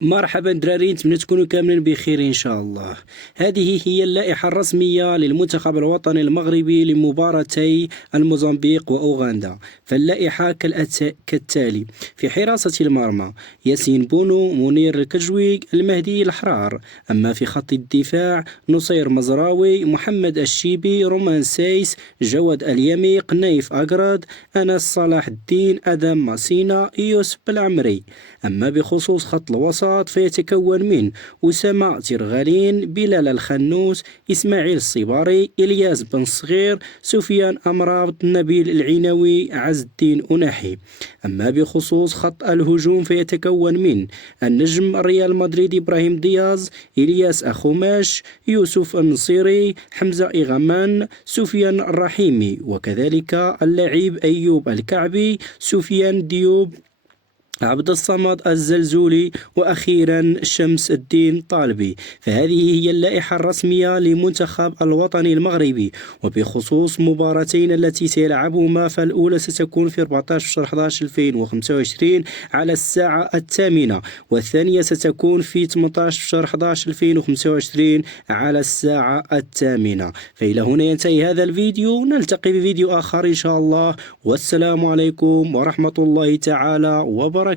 مرحبا دراري، نتمنى تكونوا كاملين بخير ان شاء الله. هذه هي اللائحة الرسمية للمنتخب الوطني المغربي لمباراتي الموزمبيق واوغندا. فاللائحة كالتالي: في حراسة المرمى ياسين بونو، منير الكجوي، المهدي الحرار. اما في خط الدفاع نصير مزراوي، محمد الشيبي، رومان سايس، جواد اليميق، نايف اغراد، انس صلاح الدين، ادم ماسينا، يوسف العمري. اما بخصوص خط الوسط فيتكون من أسامة ترغالين، بلال الخنوس، إسماعيل الصباري، إلياس بن صغير، سفيان أمراض، نبيل العينوي، عز الدين أناحي. أما بخصوص خط الهجوم فيتكون من النجم ريال مدريد إبراهيم دياز، إلياس أخوماش، يوسف النصيري، حمزة إغمان، سفيان الرحيمي، وكذلك اللاعب أيوب الكعبي، سفيان ديوب، عبد الصمد الزلزولي، وأخيرا شمس الدين طالبي. فهذه هي اللائحة الرسمية لمنتخب الوطني المغربي. وبخصوص مباراتين التي سيلعبهما، فالأولى ستكون في 14/11/2025 على الساعة 8، والثانية ستكون في 18/11/2025 على الساعة 8. فإلى هنا ينتهي هذا الفيديو، نلتقي بفيديو آخر إن شاء الله، والسلام عليكم ورحمة الله تعالى وبركاته.